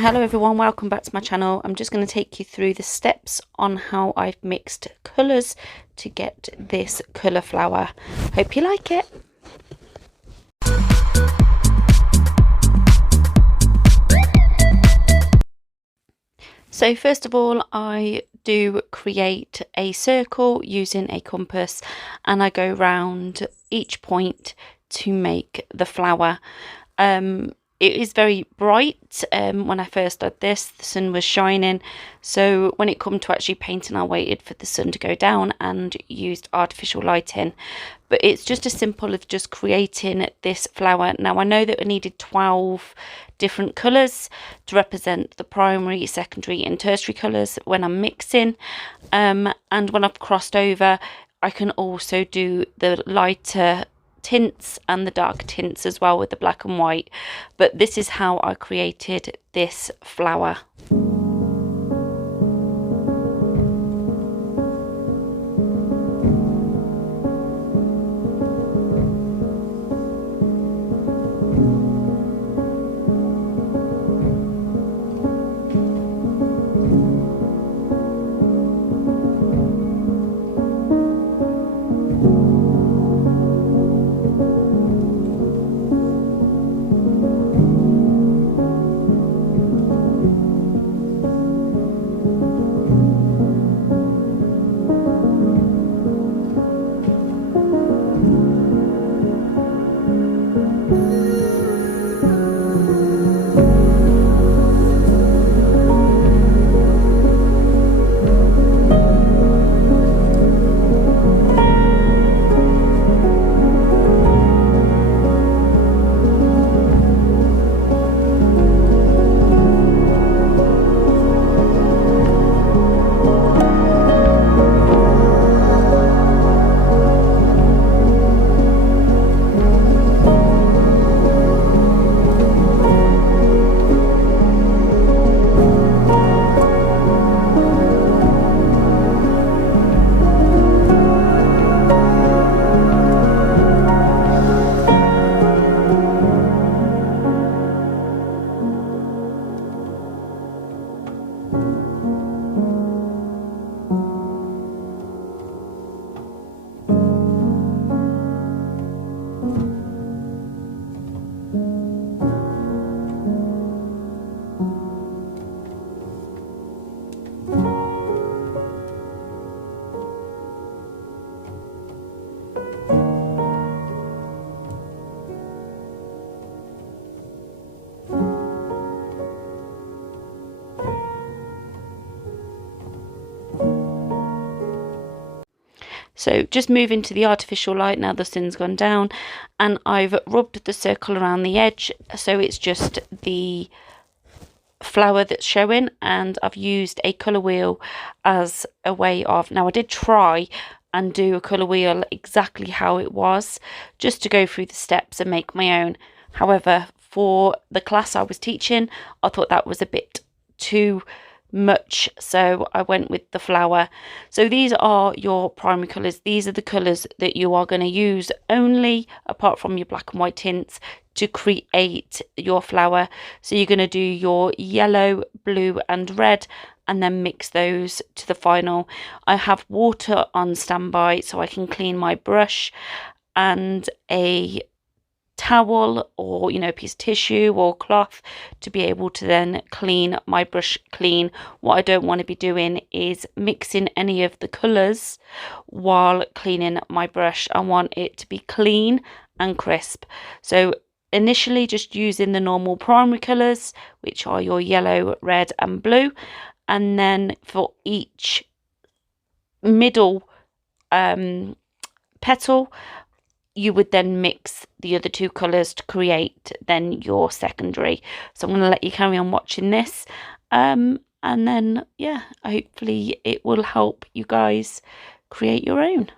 Hello everyone, welcome back to my channel. I'm just going to take you through the steps on how I've mixed colours to get this colour flower. Hope you like it. So first of all, I do create a circle using a compass and I go round each point to make the flower. It is very bright. When I first did this, the sun was shining, so when it come to actually painting, I waited for the sun to go down and used artificial lighting. But it's just as simple as just creating this flower. Now I know that I needed 12 different colours to represent the primary, secondary and tertiary colours when I'm mixing, and when I've crossed over I can also do the lighter tints and the dark tints as well with the black and white. But this is how I created this flower. So just moving to the artificial light now the sun's gone down, and I've rubbed the circle around the edge so it's just the flower that's showing, and I've used a colour wheel as a way of, now I did try and do a colour wheel exactly how it was just to go through the steps and make my own. However, for the class I was teaching, I thought that was a bit too much, so I went with the flower. So these are your primary colours. These are the colours that you are going to use only, apart from your black and white tints, to create your flower. So you're going to do your yellow, blue and red and then mix those to the final. I have water on standby so I can clean my brush, and a towel or a piece of tissue or cloth to be able to then clean my brush clean. What I don't want to be doing is mixing any of the colours while cleaning my brush. I want it to be clean and crisp. So initially just using the normal primary colours, which are your yellow, red and blue, and then for each middle petal you would then mix the other two colours to create then your secondary. So I'm going to let you carry on watching this, and then yeah, hopefully it will help you guys create your own.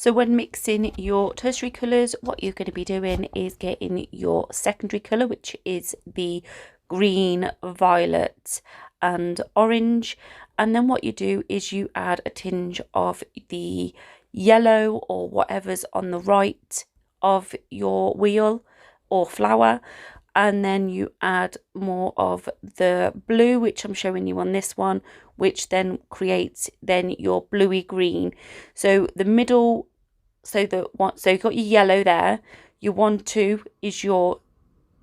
So when mixing your tertiary colours, what you're going to be doing is getting your secondary colour, which is the green, violet and orange. And then what you do is you add a tinge of the yellow or whatever's on the right of your wheel or flower. And then you add more of the blue, which I'm showing you on this one, which then creates then your bluey green. So the middle, so you've got your yellow there, your 1, 2 is your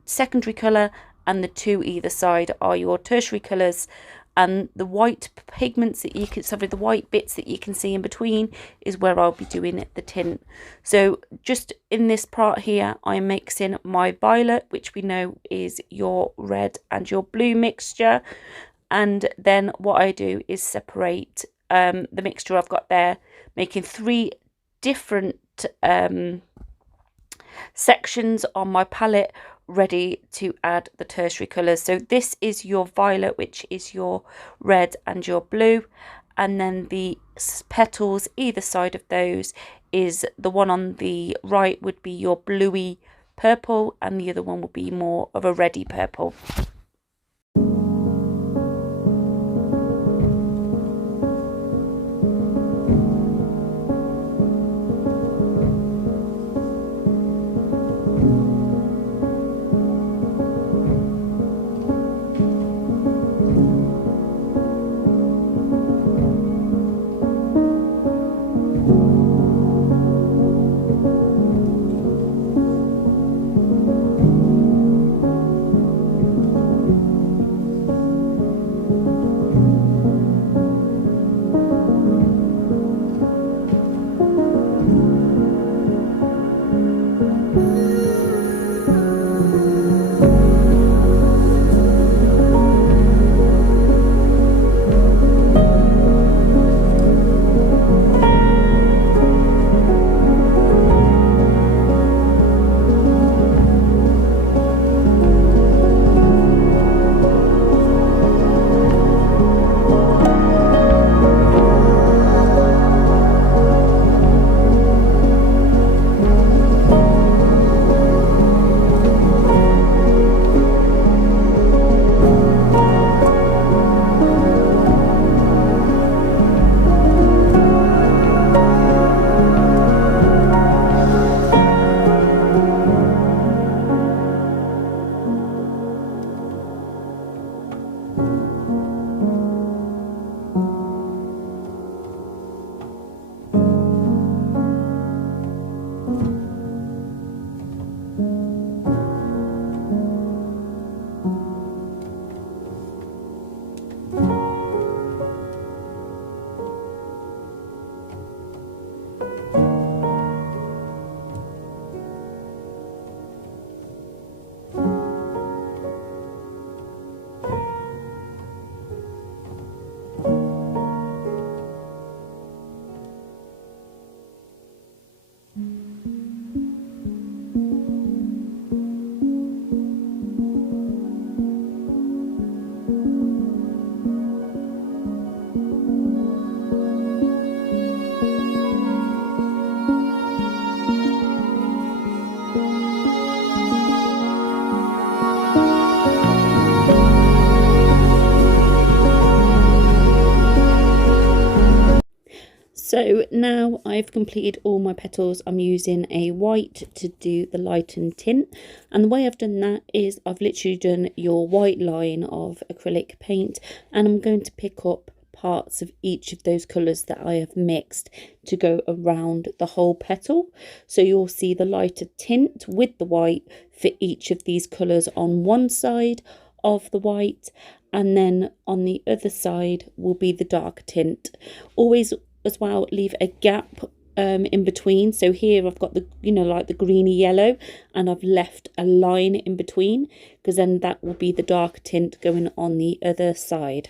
secondary colour, and the 2 either side are your tertiary colours, and the white pigments that you can, sorry, the white bits that you can see in between is where I'll be doing the tint. So just in this part here, I'm mixing my violet, which we know is your red and your blue mixture. And then what I do is separate the mixture I've got there, making 3 different sections on my palette, ready to add the tertiary colours. So this is your violet, which is your red and your blue, and then the petals either side of those is the one on the right would be your bluey purple, and the other one will be more of a reddy purple. So now I've completed all my petals. I'm using a white to do the lightened tint, and the way I've done that is I've literally done your white line of acrylic paint, and I'm going to pick up parts of each of those colours that I have mixed to go around the whole petal. So you'll see the lighter tint with the white for each of these colours on one side of the white, and then on the other side will be the dark tint. Always as well leave a gap in between. So here I've got the, you know, like the greeny yellow, and I've left a line in between, because then that will be the dark tint going on the other side.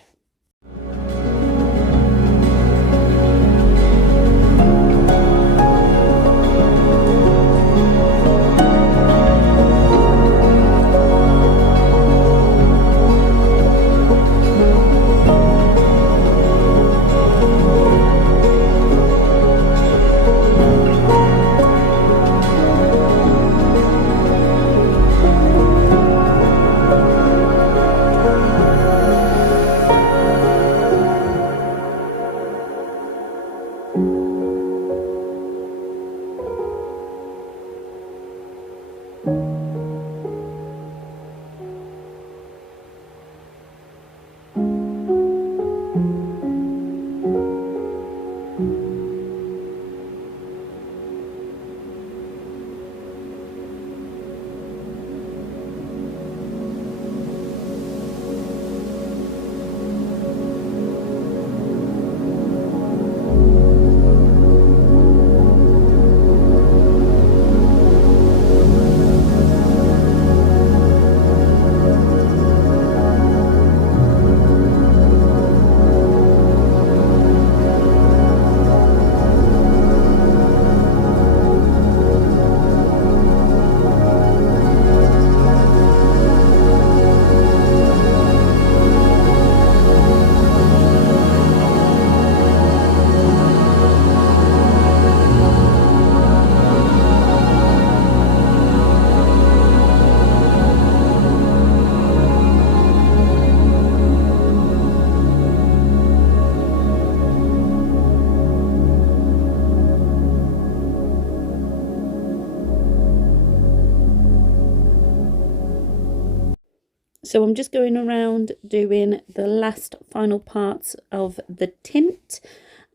So I'm just going around doing the last final parts of the tint,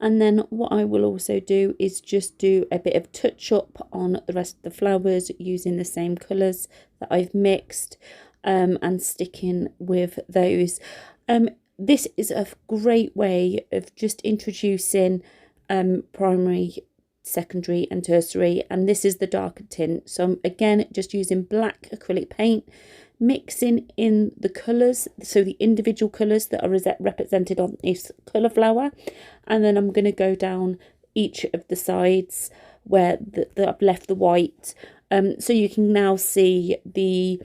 and then what I will also do is just do a bit of touch up on the rest of the flowers using the same colours that I've mixed, and sticking with those. This is a great way of just introducing primary, secondary and tertiary, and this is the darker tint. So I'm again just using black acrylic paint, mixing in the colours, so the individual colours that are represented on this colour flower, and then I'm going to go down each of the sides where I've left the white, so you can now see the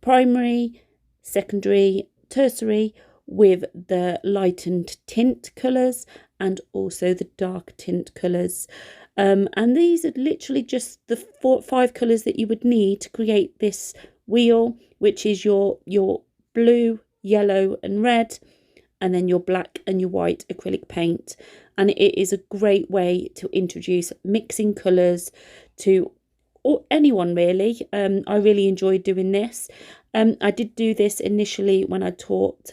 primary, secondary, tertiary with the lightened tint colours and also the dark tint colours. And these are literally just the 5 colours that you would need to create this wheel, which is your blue, yellow and red, and then your black and your white acrylic paint. And it is a great way to introduce mixing colours to anyone really. I really enjoyed doing this. I did do this initially when I taught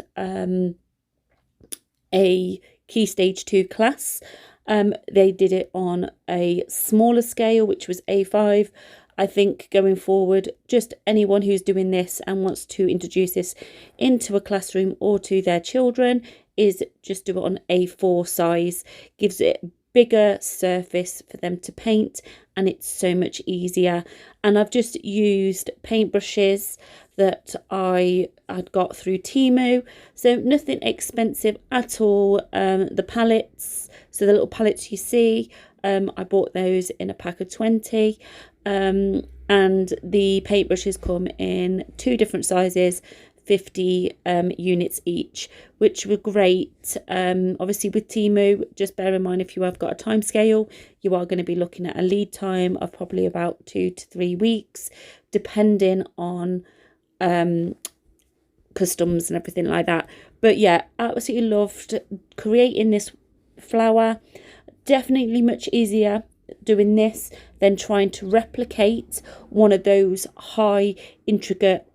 a Key Stage 2 class. They did it on a smaller scale, which was A5. I think going forward, just anyone who's doing this and wants to introduce this into a classroom or to their children is just do it on A4 size. Gives it bigger surface for them to paint, and it's so much easier. And I've just used paintbrushes that I had got through Temu, so nothing expensive at all. The palettes, so the little palettes you see, I bought those in a pack of 20, and the paintbrushes come in 2 different sizes, 50 units each, which were great. Obviously with Temu, just bear in mind, if you have got a time scale, you are going to be looking at a lead time of probably about 2 to 3 weeks, depending on customs and everything like that. But yeah, absolutely loved creating this flower. Definitely much easier doing this than trying to replicate one of those high intricate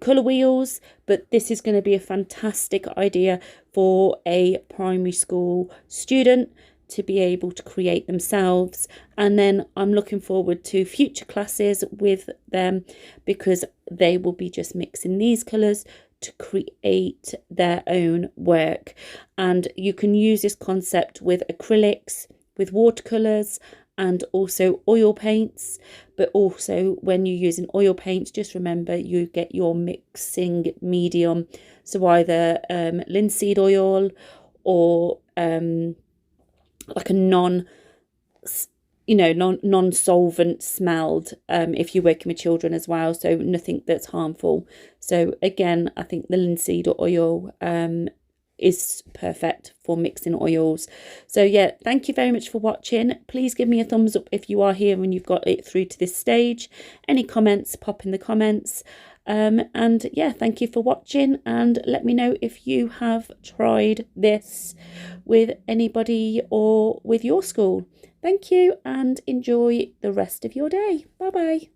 colour wheels, but this is going to be a fantastic idea for a primary school student to be able to create themselves. And then I'm looking forward to future classes with them, because they will be just mixing these colours to create their own work. And you can use this concept with acrylics, with watercolours and also oil paints. But also when you're using oil paints, just remember you get your mixing medium, so either linseed oil or like a non-solvent smelled, if you're working with children as well, so nothing that's harmful. So again, I think the linseed oil is perfect for mixing oils. So yeah, thank you very much for watching. Please give me a thumbs up if you are here and you've got it through to this stage. Any comments, pop in the comments. And yeah, thank you for watching, and let me know if you have tried this with anybody or with your school. Thank you, and enjoy the rest of your day. Bye bye.